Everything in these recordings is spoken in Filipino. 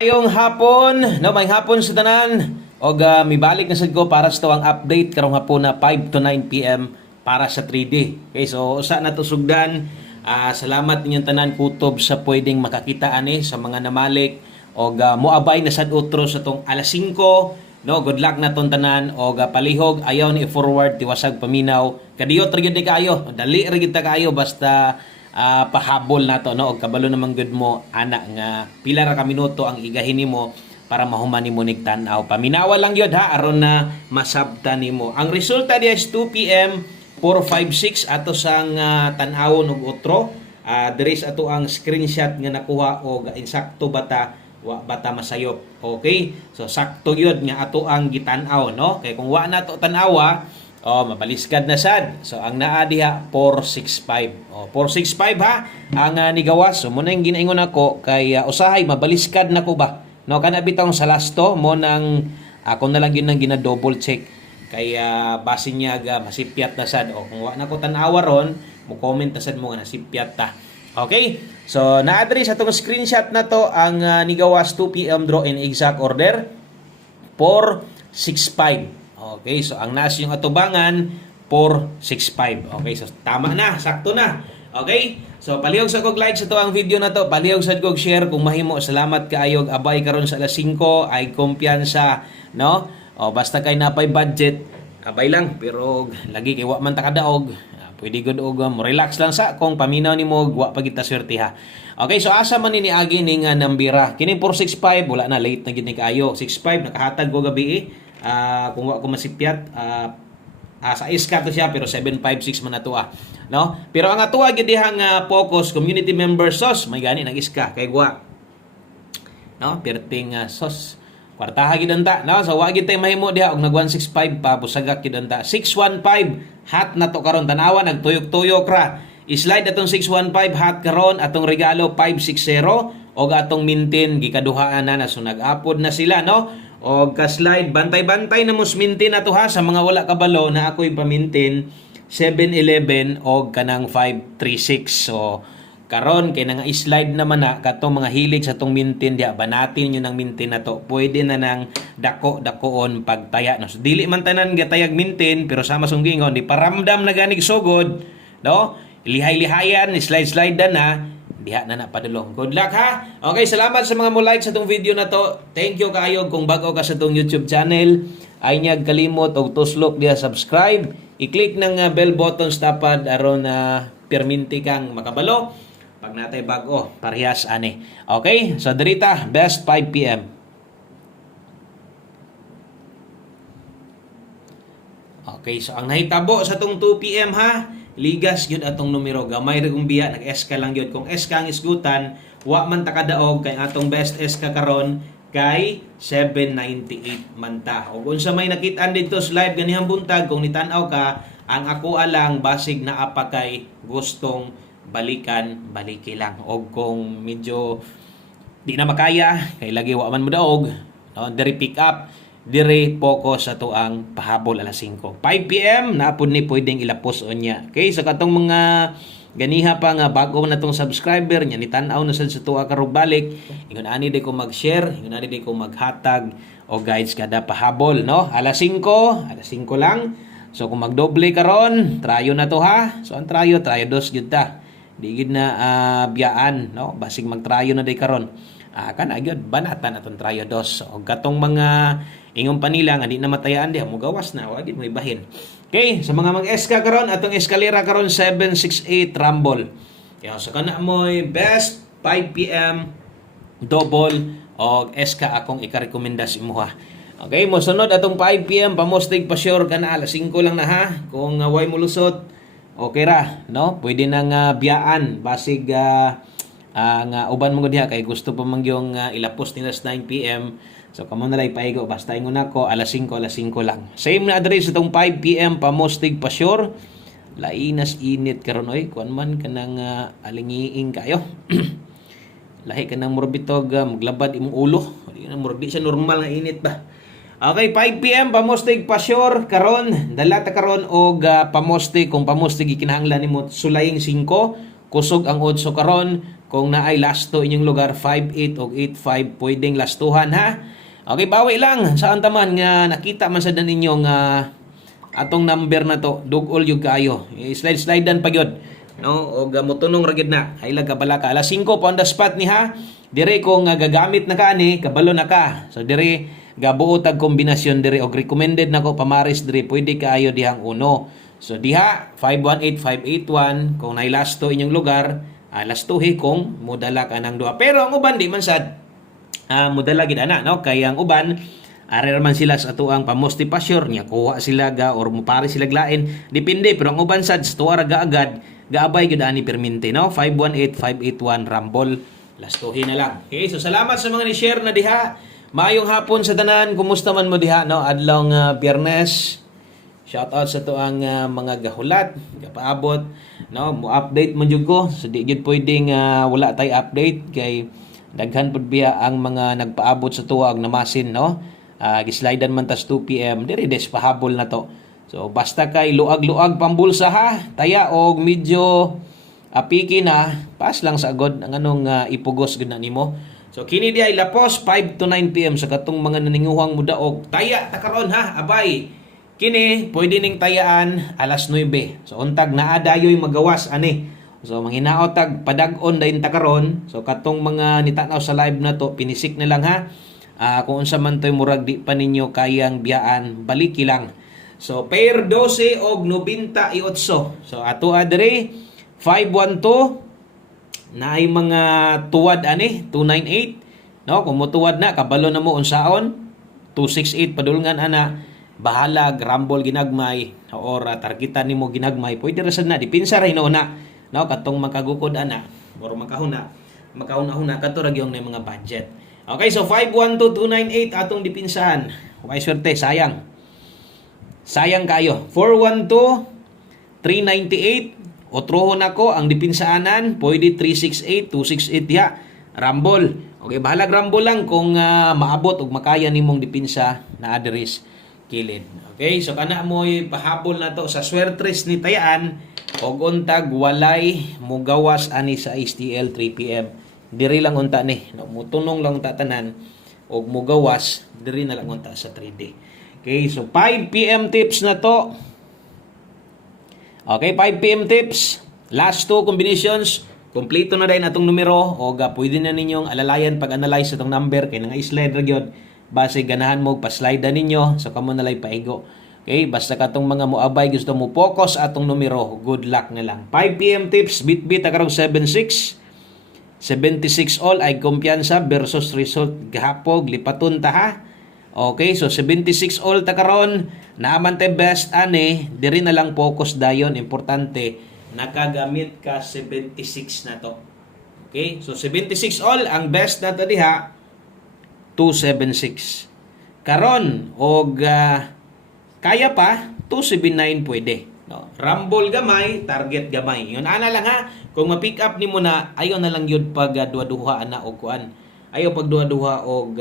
Ngayong hapon, may hapon sa tanan. Og mibalik na sad ko para sa tuwang update karong hapon na 5 to 9 PM para sa 3D. Okay, so usa na to sugdan. Salamat ninyong tanan kutob sa pwedeng makakita ani sa mga namalik og moabay na sad utro sa tong alas 5. No, good luck na ton tanan og palihog ayaw ni forward tiwasag paminaw. Kadiyot ra gyud ni kayo. Dali ra gyud ta kayo basta pahabol nato no og kabalo namang good mo ana nga pila ra ka minuto ang igahin nimo para mahuman nimo nig tan-aw. Paminawa lang yun ha aron na masabtan nimo. Ang resulta diya is 2 PM 456 ato sang tan-awon og utro. There is ato ang screenshot nga nakuha og insakto bata wa bata masayop. Okay? So sakto yun nga ato ang gitan-aw no. Kay kung wa na to tan-awa mabaliskad na sad. So ang naa diha 465. 465 ha ang nigawas. So muna yung ginaingon ako kay usahay mabaliskad na ko ba. No kana bitong sa lasto mo nang ako na lang yun nang gina-double check kay basin niya masipyat na sad. Kung wa na ko tan-awa ron, mo comment na sad mo nga nasipyat ta. Okay? So na-address atong screenshot na to ang nigawas 2 PM draw in exact order 465. Okay, so ang nas yung atubangan 465. Okay, so tama na, sakto na. Okay? So palihog sa kog like sa to ang video na to, palihog sa kog share kung mahimo. Salamat kaayo abay karon sa alas 5 ay kumpiyansa, no? Basta kay napay budget, abay lang pero lagi kay wa man ta kadaog. Pwede gud og relax lang sa kung paminaw nimo wa pa kita swerte ha. Okay, so asa man ni agi ning nambira. Kini 465 wala na, late na gid ni kaayo. 65 nakahatag ko gabi kung wa ko masipyat sa iska to siya pero 756 man ato no, pero ang ato gid dihang focus community member sos may gani nag iska kay gwa no perting sos kwartaha gid anta no, so wa gid tay mahimo diha og nag 165 pa busagak gid anta 615 hat na to karon tanawa nagtuyok-tuyok ra slide atong 615 hat karon atong regalo 560 og atong mintin gikaduhaan na so nag-upload na sila no. O ka-slide, bantay-bantay na musmintin na to ha sa mga wala kabalo na ako'y pamintin 7-11 o kanang 536. So, karon kay nang slide naman na katong mga hilig sa tong mintin diya, banatin nyo ng mintin na to. Pwede na nang dako-dakoon pagtaya. No? So, dili man tanan gatayag mintin, pero sama sunggingon, di paramdam na ganig sugod. No? Lihay-lihayan, slide-slide na diha na padulong. Good luck ha. Okay, salamat sa mga mo like sa tong video na to. Thank you kaayo kung bago ka sa tong YouTube channel. Ay niya kalimot og tuslok diha subscribe. I-click ng bell button tapad aron perminti kang makabalo pag natay bago parehas ani. Okay? So dirita best 5 PM. Okay, so ang nahitabo sa tong 2 PM ha. Ligas gyud atong numero, gamay ra kung biya nag-eska lang gyud. Kung eska ang isgutan wa man ta kadaog kay atong best eska karon kay 798 man ta. Og unsa may nakit-an dito sa live ganihang buntag kung nitan-aw ka, ang ako alang basig na apa kay gustong baliki lang. Og kung medyo di na makaya kay lagi wa man mo daog, no, diri pick up dire focus sa to ang pahabol alas 5. 5 PM na pud ni pwedeng ilapos unya. Okay, sa katong mga ganiha pa nga bago na tong subscriber nya nitan-aw na sad sa tuwa karog balik. Ingon ani di ko mag-share, ingon ani di ko maghatag o guides kada pahabol, no? Alas 5 lang. So kung magdoble karon, trayo na to ha. So ang trayo dos gyud ta. Di gid na biyaan, no? Basig magtrayo na day karon. Kana gyud banatan atong trayo dos. O katong mga ingon pa nila nga di na matayaan diha mo gawas na wa gid mo ibahin. Okay, sa mga mag-eska karon atong eskalera karon 768 rumble. Yo, so kana moy best 5 PM double og eska akong ikarekomenda sa imuha. Okay, mo sunod atong 5 PM pamostig pa sure kana alas 5 lang na ha. Kung way mo lusot okay ra, no? Pwede nang biyaan basig nga uban mo diha kay gusto pa man yung ilapos nila sa 9 PM. So kamo na lay paigo basta ingon nako alas 5 lang. Same na address itong 5 PM pamostig pa sure. Lainas init karon oy kuan man kanang alingiing kayo. Lahi kanang morbitog maglabad imong ulo. Di na morbi siya normal nga init ba. Okay, 5 PM pamostig pa sure karon. Dala ta karon og pamostig kung pamostig gikinahanglan nimo sulaying 5 kusog ang 8 karon kung naay lasto inyong lugar 58 o 85 pwedeng lastuhan ha. Okay, bawi lang saan taman nga nakita man sa ninyong atong number na to, dugol yung kayo. Slide-slidean pa gyud. No, o motunong ra gyud na. Ay kabala ka. Alas 5 po on the spot ni ha. Dire kung gagamit na ka ani, kabalo na ka. So dire gabuo tag kombinasyon dire og recommended nako pamaris dire pwede kaayo dihang uno. So diha 518581 kung nailasto inyong lugar, lastuhi kung mudala ka ng duha. Pero ang uban di man sad mudala gid ana no kay ang uban are man sila sa atuang pamostipasyon nya kuha sila ga or mupari sila glain depende pero ang uban sad tuwa ra agad gaabay gyud ani permente no 518581 Rumble lastuhin na lang. Okay, so salamat sa mga ni-share na diha. Maayong hapon sa tanan. Kumusta man mo diha no adlaw Biyernes. Shout out sa tuang mga gahulat, gapaabot no mo update man jud ko so di gyud pwedeng wala tay update kay daghan pud biya ang mga nagpaabot sa tuwa og namasin no. Gislidean man tas 2 PM diri des pahabol na to. So basta kay luag-luag pambulsa ha, taya og medyo apiki na pas lang sa agod ang anong ipugos gud na nimo. So kini di ay lapos 5 to 9 PM sa katong mga naninguhang mudaog. Taya ta karon ha, abay. Kini pwede ning tayaan alas 9. So untag naa dayoy magawas ani. So manghinaot tag padag-on dayon ta karon. So katong mga nitanaw sa live na to pinisik na lang ha. Kung unsa man toy murag di pa ninyo kayang biyaan, baliki lang. So pair 12 og 98. So ato adre 512 na ay mga tuwad ani 298 no kung motuwad na kabalo na mo unsaon 268 padulngan ana bahala Rumble ginagmay or targetan nimo ginagmay pwede ra sad na dipinsa ra hinauna no katong makagukod ana or makahuna kato ra gyung na mga budget. Okay, so 512298 atong dipinsahan. May swerte, sayang. Sayang kayo. 412398 otrohon ako ang dipinsahanan, pwede 368, 268 ya. Rumble. Okay, bahalag Rumble lang kung maabot ug makaya nimong dipinsa na address kilid. Okay, so kana mo pahabol na to sa swertres ni tayaan og untag walay mugawas ani sa STL 3 PM. Diri lang unta ni, no, mutunong lang ta tanan og mugawas diri na lang unta sa 3D. Okay, so 5 PM tips na to. Okay, 5 PM tips. Last two combinations, kompleto na din atong numero o pwede na ninyong alalayan pag-analyze atong number kay nga slide ra gyud base ganahan mo pa-slide ninyo so kamo nalay paigo. Okay, basta katong mga moabay gusto mo focus atong numero, good luck na lang. 5 PM tips, bit karong 76 all ay kumpiyansa versus result gahapog lipaton ta ha. Okay, so 76 all ta karon naaman tay best ani diri na lang focus dayon importante nakagamit ka 76 na to. Okay, so 76 all ang best na to diha 276 karon og kaya pa 279 pwede. No, Rumble gamay, target gamay. Yun ana lang ha. Kung ma-pick up nimo na ayo na lang yun pag duha-duha ana og kuan. Ayo pag duha-duha og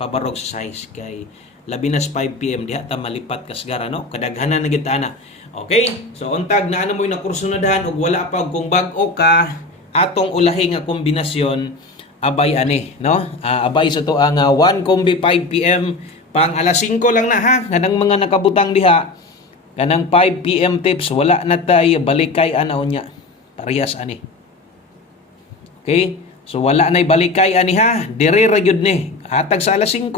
pabarog sa size kay labi na 5 PM diha ta malipat kasgara no. Kadaghanan na gid ana. Okay? So untag na ano mo na kursunadahan og wala pa kung bag-o ka atong ulahi nga kombinasyon abay ani no. Abay sa to ang 1 kombi 5 PM pang alas 5 lang na ha. Kanang mga nakabutang diha kanang 5 PM tips wala na tay balikay ana unya parehas ani. Okay, so wala nay balikay ani ha dire ra gyud ni hatag sa alas 5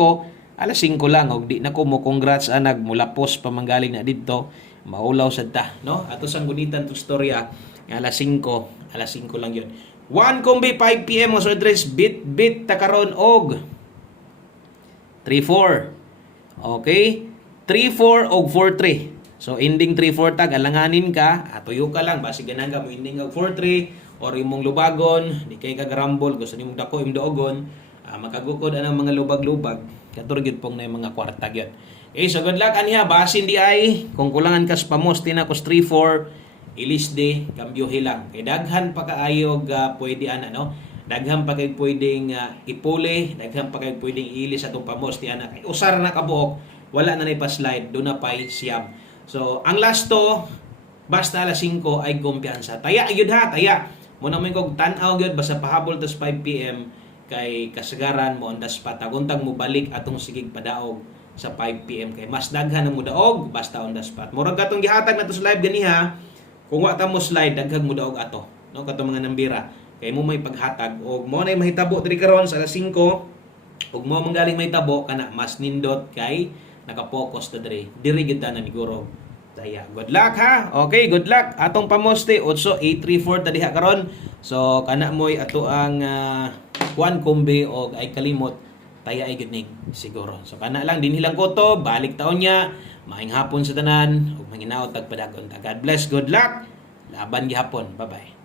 lang og di na ko mo congrats anag mulapos pamanggaling na didto maulaw sad ta no ato sang gunitan to storya alas 5 lang yun 1 kombi 5 PM so address bit ta karon og 34 okay 34 og 43. So ending 3-4 tag alanganin ka, atuyo ka lang basi gananga mo ending og 4-3 or imong lubagon, di kay ka Rumble gusto nimong dako imong dogon, makagukod anang mga lubag-lubag, katur gyud pong na mga kwarta gyud. Okay, so good luck aniha basin di ay kung kulangan ka sa pamosti na kos 3-4 ilis de kambyo hilang. Kay daghan pa kaayo pwede ana no. Daghan pa kay pwedeng ipuli, daghan pa kay pwedeng ilis atong pamosti ana. Kay usar na kabuok, wala na nay pa-slide, do na pay siyam. So, ang last to, basta alas 5 ay kumpiyansa. Taya, yun ha, taya. mo na may kog tan-aw gyud basta pahabol tas 5 PM kay kasagaran mo on the spot taguntag mo balik atong sigig padaog sa 5 PM kay mas daghan ang mudaog basta on the spot. Murag katong gihatag nato sa live ganiha, kung wa ta mo slide daghang mudaog ato, no katong mga nambira. Kay mo may paghatag og mo nay mahitabo diri karon sa alas 5 ug mo manggaling mahitabo kana mas nindot kay naka-focus ta diri gid ta na miguro. Daya, good luck ha. Okay, good luck. Atong pamoste 8834 ta diha karon. So kana moy ato ang Juan Combe og ay kalimot taya ay gid siguro. So kana lang din hilang koto, balik taon niya. Maayong hapon sa tanan ug manginaot tagpadagon ta. God bless, good luck. Laban gihapon. Bye-bye.